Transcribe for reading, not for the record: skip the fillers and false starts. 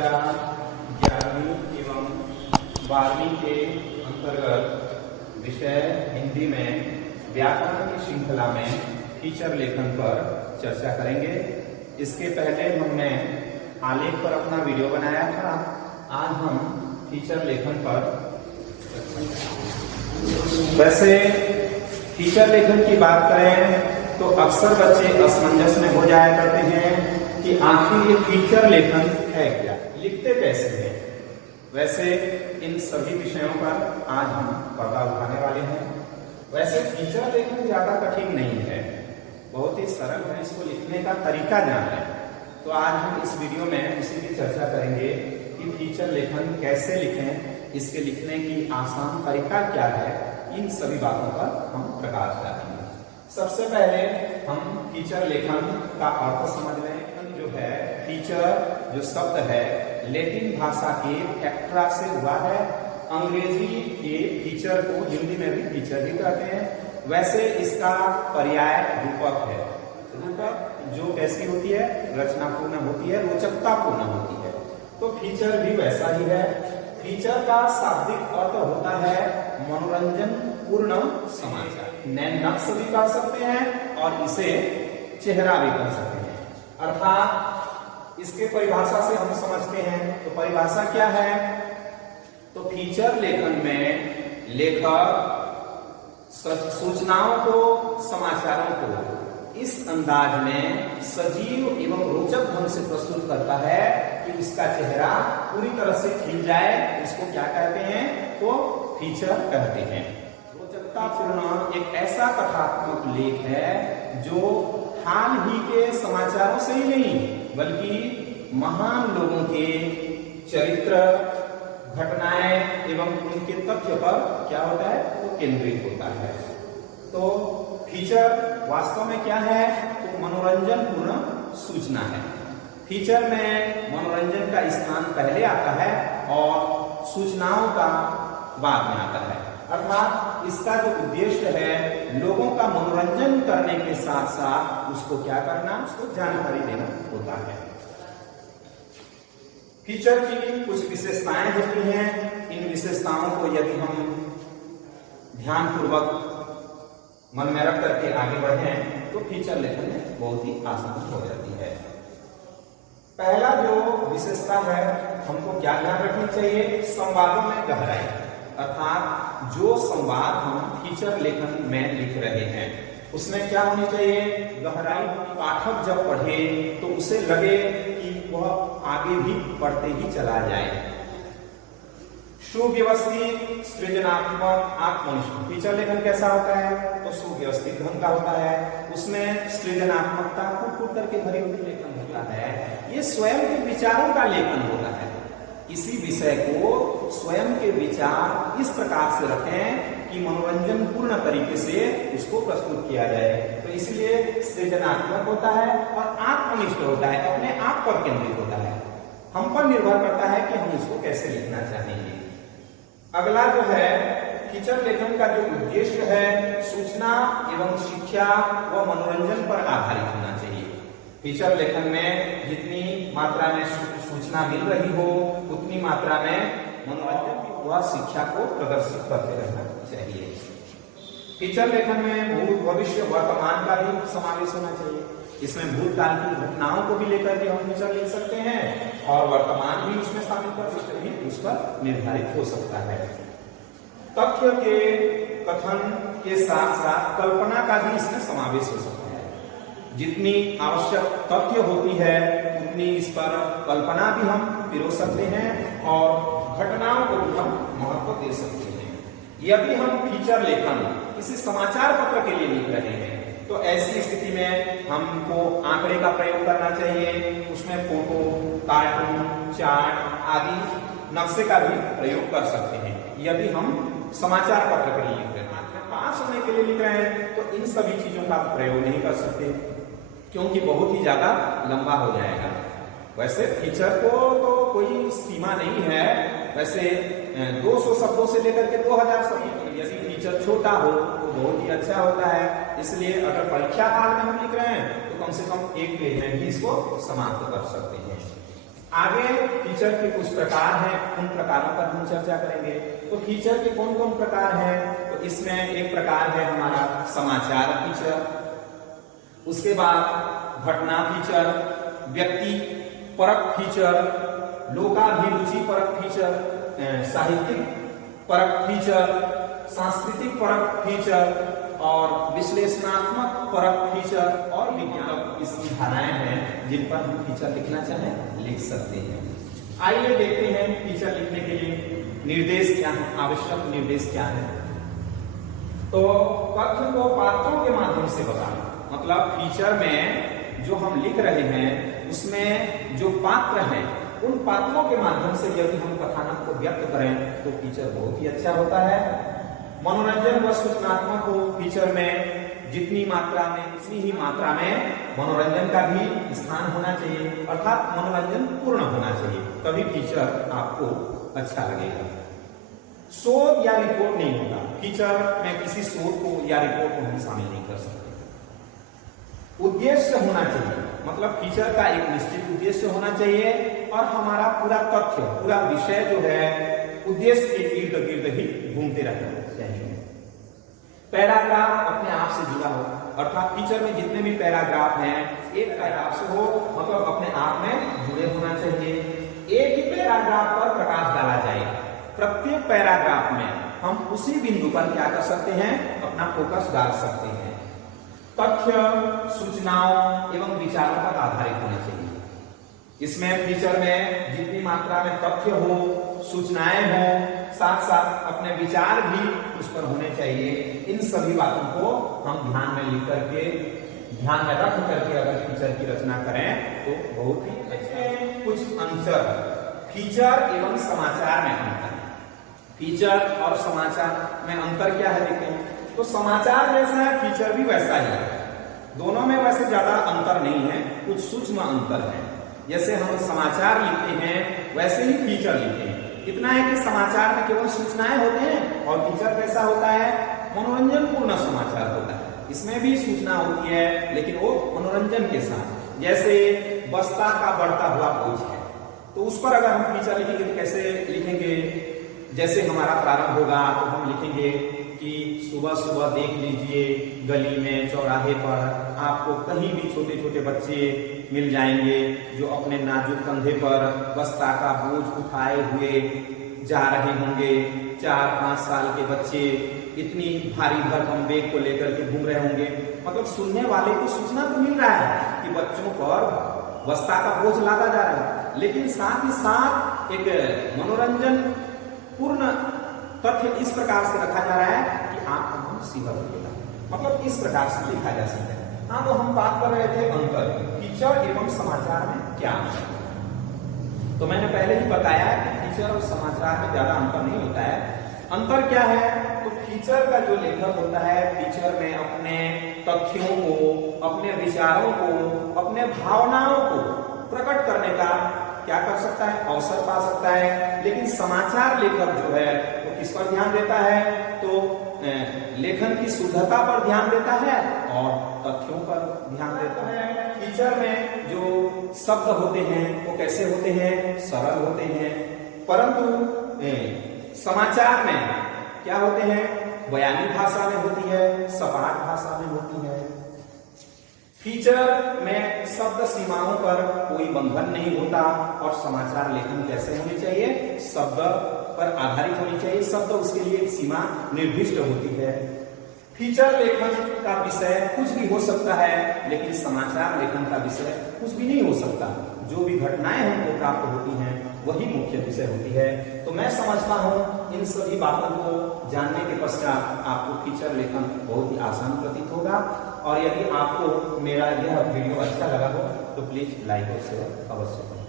कक्षा 11वीं एवं 12वीं के अंतर्गत विषय हिंदी में व्याकरण की श्रृंखला में फीचर लेखन पर चर्चा करेंगे। इसके पहले हमने आलेख पर अपना वीडियो बनाया था। आज हम फीचर लेखन पर वैसे फीचर लेखन की बात करें तो अक्सर बच्चे असमंजस में हो जाया करते हैं कि आखिर ये फीचर लेखन है क्या, लिखते कैसे हैं। वैसे इन सभी विषयों पर आज हम पर्दा उठाने वाले हैं। वैसे फीचर लेखन ज्यादा कठिन नहीं है, बहुत ही सरल है, इसको लिखने का तरीका जानना है। तो आज हम इस वीडियो में इसी की चर्चा करेंगे कि फीचर लेखन कैसे लिखें, इसके लिखने की आसान तरीका क्या है, इन सभी बातों पर हम प्रकाश डालेंगे। सबसे पहले हम फीचर लेखन का अर्थ समझ लें। जो है फीचर जो शब्द है लैटिन भाषा के फैक्ट्रा से हुआ है। अंग्रेजी के फीचर को हिंदी में भी फीचर ही कहते हैं। वैसे इसका पर्याय रूपक है। रूपक जो कैसी होती है, रचनापूर्ण होती है, रोचकतापूर्ण होती है। तो फीचर भी वैसा ही है। फीचर का शाब्दिक अर्थ होता है मनोरंजन पूर्ण समाचार। नक्श भी कर सकते हैं और इसे चेहरा भी कर सकते हैं। अर्थात इसके परिभाषा से हम समझते हैं। तो परिभाषा क्या है? तो फीचर लेखन में लेखक सूचनाओं को, समाचारों को इस अंदाज में सजीव एवं रोचक ढंग से प्रस्तुत करता है कि इसका चेहरा पूरी तरह से खिल जाए। इसको क्या कहते हैं? तो फीचर कहते हैं। रोचकतापूर्ण एक ऐसा कथात्मक लेख है जो हाल ही के समाचारों से ही नहीं बल्कि महान लोगों के चरित्र, घटनाएं एवं उनके तथ्य पर क्या होता है, वो केंद्रित होता है। तो फीचर वास्तव में क्या है? तो मनोरंजन पूर्ण सूचना है। फीचर में मनोरंजन का स्थान पहले आता है और सूचनाओं का बाद में आता है। अर्थात इसका जो उद्देश्य है लोगों का मनोरंजन करने के साथ साथ उसको क्या करना, उसको जानकारी देना होता है। फीचर की कुछ विशेषताएं होती हैं। इन विशेषताओं को यदि हम ध्यानपूर्वक मन में रख करके आगे बढ़ें तो फीचर लेखन में बहुत ही आसान हो जाती है। पहला जो विशेषता है, हमको क्या ध्यान रखनी चाहिए? संवादों में गहराई। अर्थात जो संवाद हम फीचर लेखन में लिख रहे हैं उसमें क्या होनी चाहिए? गहराई। पाठक जब पढ़े तो उसे लगे कि वह आगे भी पढ़ते ही चला जाए। सुव्यवस्थित, सृजनात्मक, आत्मनिष्ठ। फीचर लेखन कैसा होता है? तो सुव्यवस्थित ढंग का होता है। उसमें सृजनात्मकता कूट करके भरी हुई लेखन होता है। ये स्वयं के विचारों का लेखन होता है। इसी विषय को स्वयं के विचार इस प्रकार से रखें कि मनोरंजन पूर्ण तरीके से उसको प्रस्तुत किया जाए। तो इसलिए सृजनात्मक होता है और आत्मनिष्ठ होता है, अपने आप पर केंद्रित होता है। हम पर निर्भर करता है कि हम उसको कैसे लिखना चाहेंगे। अगला जो है फीचर लेखन का जो उद्देश्य है सूचना एवं शिक्षा व मनोरंजन पर आधारित होना चाहिए। फीचर लेखन में जितनी मात्रा में सूचना मिल रही हो उतनी मात्रा में मनोरंजन व शिक्षा को प्रदर्शित करते रहना चाहिए। फीचर लेखन में भूत, भविष्य, वर्तमान का भी समावेश होना चाहिए। इसमें भूतकाल की घटनाओं को भी लेकर के हम फीचर लिख सकते हैं और वर्तमान भी उसमें शामिल कर भी उस पर निर्धारित हो सकता है। तथ्य के कथन के साथ साथ कल्पना का भी इसमें समावेश हो सकता है। जितनी आवश्यक तथ्य होती है उतनी इस पर कल्पना भी हम पिरो सकते हैं और घटनाओं को भी हम महत्व दे सकते हैं। यदि हम फीचर लेखन किसी समाचार पत्र के लिए लिख रहे हैं तो ऐसी स्थिति में हमको आंकड़े का प्रयोग करना चाहिए। उसमें फोटो, कार्टून, चार्ट आदि नक्शे का भी प्रयोग कर सकते हैं। यदि हम समाचार पत्र के लिए लिख रहे हैं, पास होने के लिए लिख रहे हैं तो इन सभी चीजों का प्रयोग नहीं कर सकते क्योंकि बहुत ही ज्यादा लंबा हो जाएगा। वैसे फीचर को तो कोई सीमा नहीं है। वैसे 200 शब्दों से लेकर के 2000 शब्द, यदि फीचर छोटा हो तो बहुत ही अच्छा होता है। इसलिए अगर परीक्षा काल में हम लिख रहे हैं तो कम से कम एक पेज में भी इसको समाप्त कर सकते हैं। आगे फीचर के कुछ प्रकार हैं, उन प्रकारों पर हम चर्चा करेंगे। तो फीचर के कौन कौन प्रकार हैं? तो इसमें एक प्रकार है हमारा समाचार फीचर, उसके बाद घटना फीचर, व्यक्ति परक फीचर, लोकाभिरुचि परक फीचर, साहित्यिक परक फीचर, सांस्कृतिक परक फीचर और विश्लेषणात्मक परक फीचर और विज्ञान। इसकी धाराएं हैं जिन पर हम फीचर लिखना चाहें लिख सकते हैं। आइए देखते हैं फीचर लिखने के लिए निर्देश क्या है, आवश्यक निर्देश क्या है। तो तथ्य को पात्रों के माध्यम से बताना, मतलब फीचर में जो हम लिख रहे हैं उसमें जो पात्र हैं उन पात्रों के माध्यम से यदि हम कथानक को व्यक्त करें तो फीचर बहुत ही अच्छा होता है। मनोरंजन व सूचनात्मक हो, फीचर में जितनी मात्रा में उतनी ही मात्रा में मनोरंजन का भी स्थान होना चाहिए, अर्थात मनोरंजन पूर्ण होना चाहिए, तभी फीचर आपको अच्छा लगेगा। शोध या रिपोर्ट नहीं होगा, फीचर में किसी शोध को या रिपोर्ट को हम शामिल नहीं कर सकते। उद्देश्य होना चाहिए, मतलब फीचर का एक निश्चित उद्देश्य होना चाहिए और हमारा पूरा तथ्य, पूरा विषय जो है उद्देश्य के इर्द गिर्द ही घूमते रहना चाहिए। पैराग्राफ अपने आप से जुड़ा हो, अर्थात फीचर में जितने भी पैराग्राफ हैं एक पैराग्राफ से हो, मतलब अपने आप में जुड़े होना चाहिए। एक ही पैराग्राफ पर प्रकाश डाला जाए, प्रत्येक पैराग्राफ में हम उसी बिंदु पर क्या कर सकते हैं, अपना फोकस डाल सकते हैं। तथ्य, सूचनाओं एवं विचारों पर आधारित होना चाहिए। इसमें फीचर में जितनी मात्रा में तथ्य हो, सूचनाएं हो, साथ साथ अपने विचार भी उस पर होने चाहिए। इन सभी बातों को हम ध्यान में लिख करके, ध्यान में रख करके अगर फीचर की रचना करें तो बहुत ही अच्छे। कुछ अंतर फीचर एवं समाचार में अंतर, फीचर और समाचार में अंतर क्या है देखते हैं। तो समाचार जैसा है फीचर भी वैसा ही है, दोनों में वैसे ज्यादा अंतर नहीं है, कुछ सूक्ष्म अंतर है। जैसे हम समाचार लिखते हैं वैसे ही फीचर लिखते हैं, इतना है कि समाचार में केवल सूचनाएं होते हैं और फीचर कैसा होता है, मनोरंजन पूर्ण समाचार होता है। इसमें भी सूचना होती है लेकिन वो मनोरंजन के साथ। जैसे बस्ता का बढ़ता हुआ बोझ है, तो उस पर अगर हम फीचर लिखेंगे तो कैसे लिखेंगे, जैसे हमारा प्रारंभ होगा तो हम लिखेंगे कि सुबह सुबह देख लीजिए गली में चौराहे पर आपको कहीं भी छोटे छोटे बच्चे मिल जाएंगे जो अपने नाजुक कंधे पर बस्ता का बोझ उठाए हुए जा रहे होंगे। 4-5 साल के बच्चे इतनी भारी भरकम बैग को लेकर के घूम रहे होंगे। मतलब सुनने वाले को सूचना तो मिल रहा है कि बच्चों पर बस्ता का बोझ लादा जा रहा है, लेकिन साथ ही साथ एक मनोरंजन पूर्ण तथ्य इस प्रकार से रखा जा रहा है कि आपको सीधा लगेगा, मतलब इस प्रकार से लिखा जा सकता है। हाँ, तो हम बात कर रहे थे अंतर, फीचर एवं समाचार में क्या अंतर। तो मैंने पहले ही बताया कि फीचर और समाचार में ज्यादा अंतर नहीं होता है। अंतर क्या है, तो फीचर का जो लेखक होता है, फीचर में अपने तथ्यों को, अपने विचारों को, अपने भावनाओं को प्रकट करने का क्या कर सकता है, अवसर पा सकता है। लेकिन समाचार लेखक जो है वो किस पर ध्यान देता है, तो लेखन की शुद्धता पर ध्यान देता है और तथ्यों पर ध्यान देता है। फीचर में जो शब्द होते हैं वो कैसे होते हैं, सरल होते हैं, परंतु समाचार में क्या होते हैं, बयानी भाषा में होती है, सपाट भाषा में होती है। फीचर में शब्द सीमाओं पर कोई बंधन नहीं होता और समाचार लेखन कैसे होनी चाहिए, शब्द पर आधारित होनी चाहिए, शब्द उसके लिए एक सीमा निर्दिष्ट होती है। फीचर लेखन का विषय कुछ भी हो सकता है, लेकिन समाचार लेखन का विषय कुछ भी नहीं हो सकता। जो भी घटनाएं हमको प्राप्त होती हैं वही मुख्य विषय होती है। तो मैं समझता हूं इन सभी बातों को जानने के पश्चात आपको फीचर लेखन बहुत ही आसान प्रतीत होगा। और यदि आपको मेरा यह वीडियो अच्छा लगा हो तो प्लीज लाइक और शेयर अवश्य करें।